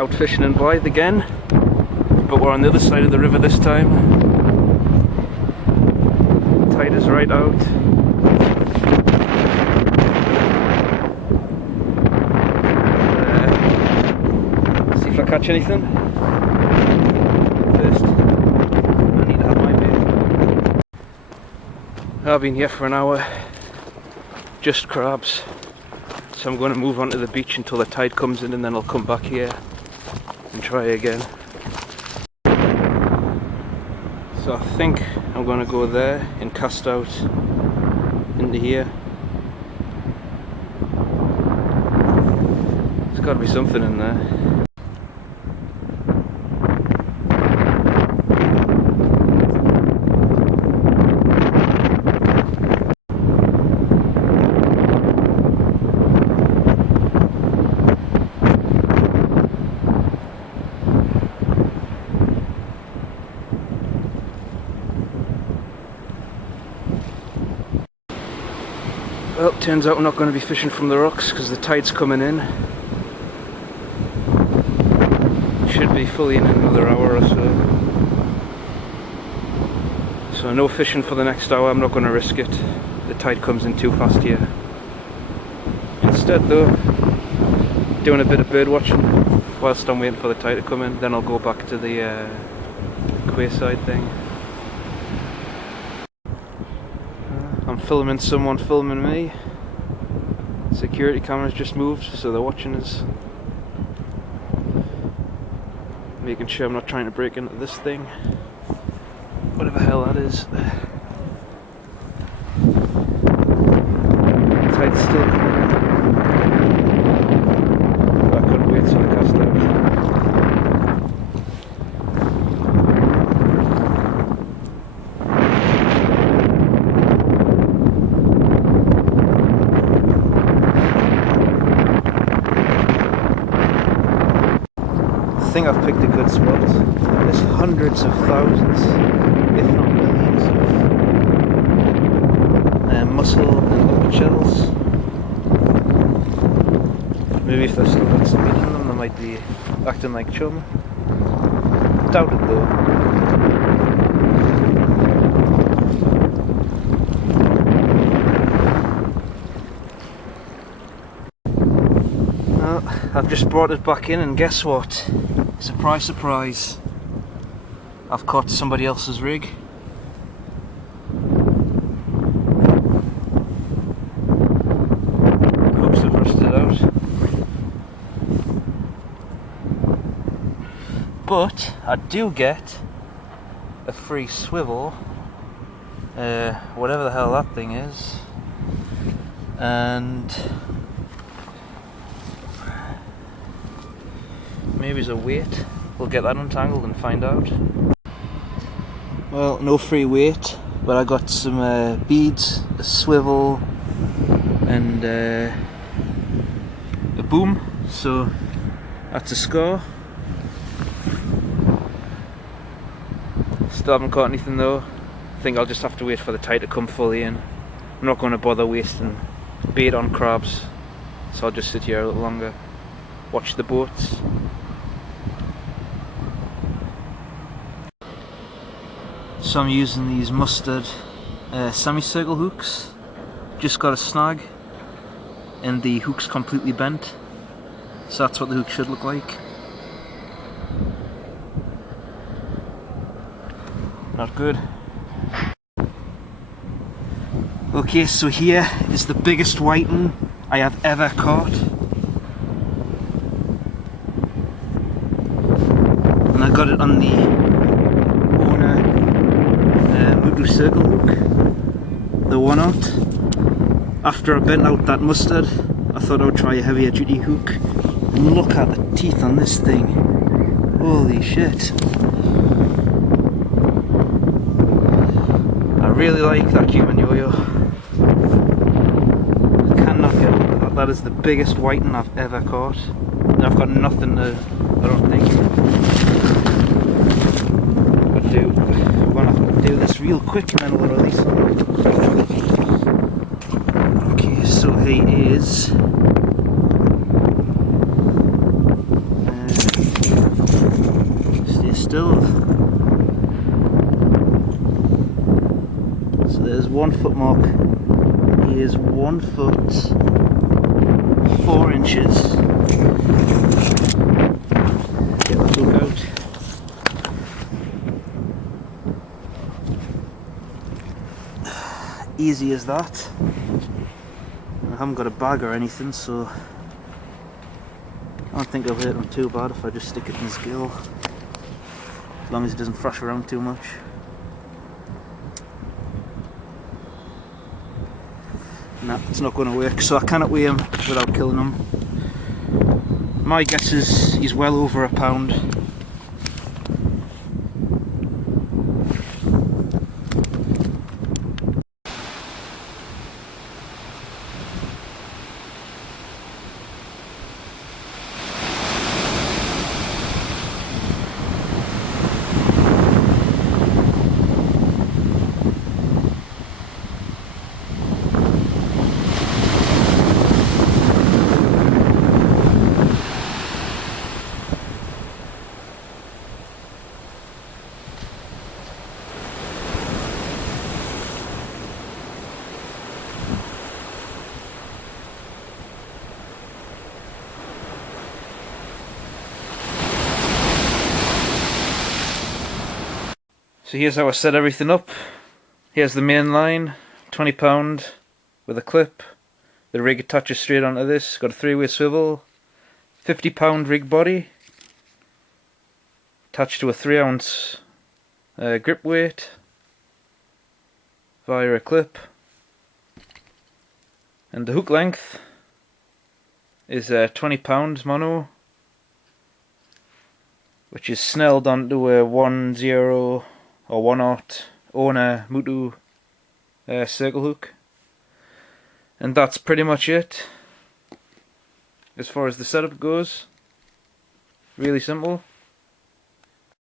out fishing in Blythe again, but we're on the other side of the river this time. Tide is right out. See if I catch anything. First, I need to have my bait. I've been here for an hour, just crabs. So I'm going to move on to the beach until the tide comes in, and then I'll come back here and try again. So I think I'm going to go there and cast out into here. There's got to be something in there. Well, turns out we're not going to be fishing from the rocks because the tide's coming in. Should be fully in another hour or so. So no fishing for the next hour, I'm not going to risk it. The tide comes in too fast here. Instead though, doing a bit of bird watching whilst I'm waiting for the tide to come in, then I'll go back to the quayside thing. I'm filming someone filming me. Security cameras just moved, so they're watching us. Making sure I'm not trying to break into this thing. Whatever the hell that is. Tide's still coming. I couldn't wait till I cast out. I think I've picked a good spot. There's hundreds of thousands, if not millions, of mussel and open shells. Maybe if they've still got some meat in them, they might be acting like chum. Doubt it though. Well, I've just brought it back in, and guess what? Surprise, surprise. I've caught somebody else's rig. Hooks have rusted out. But I do get a free swivel, whatever the hell that thing is, and maybe it's a weight. We'll get that untangled and find out. Well, no free weight, but I got some beads, a swivel, and a boom. So that's a score. Still haven't caught anything though. I think I'll just have to wait for the tide to come fully in. I'm not going to bother wasting bait on crabs, so I'll just sit here a little longer, watch the boats. So I'm using these mustard semicircle hooks. Just got a snag and the hook's completely bent, so that's what the hook should look like. Not good. Okay, so here is the biggest whiting I have ever caught, and I got it on the circle hook, the 1/0. After I bent out that mustard, I thought I would try a heavier duty hook, and look at the teeth on this thing. Holy shit. I really like that Cuban yo-yo. I cannot get over that. That is the biggest whiting I've ever caught, and I've got nothing to, I don't think, do. We're gonna have to do this real quick and then we'll release him. Okay, so he is stove. So there's 1 foot mark. Here's 1 foot 4 inches. Get that hook out. Easy as that. I haven't got a bag or anything, so I don't think it'll hurt them too bad if I just stick it in his gill, as long as it doesn't thrash around too much. Nah, it's not going to work, so I cannot weigh him without killing him. My guess is he's well over a pound. So here's how I set everything up. Here's the main line, £20 with a clip. The rig attaches straight onto this, got a 3-way swivel, £50 rig body, attached to a 3-ounce grip weight via a clip. And the hook length is £20 mono, which is snelled onto a 10 or 1/0 Owner Mutu circle hook. And that's pretty much it as far as the setup goes. Really simple.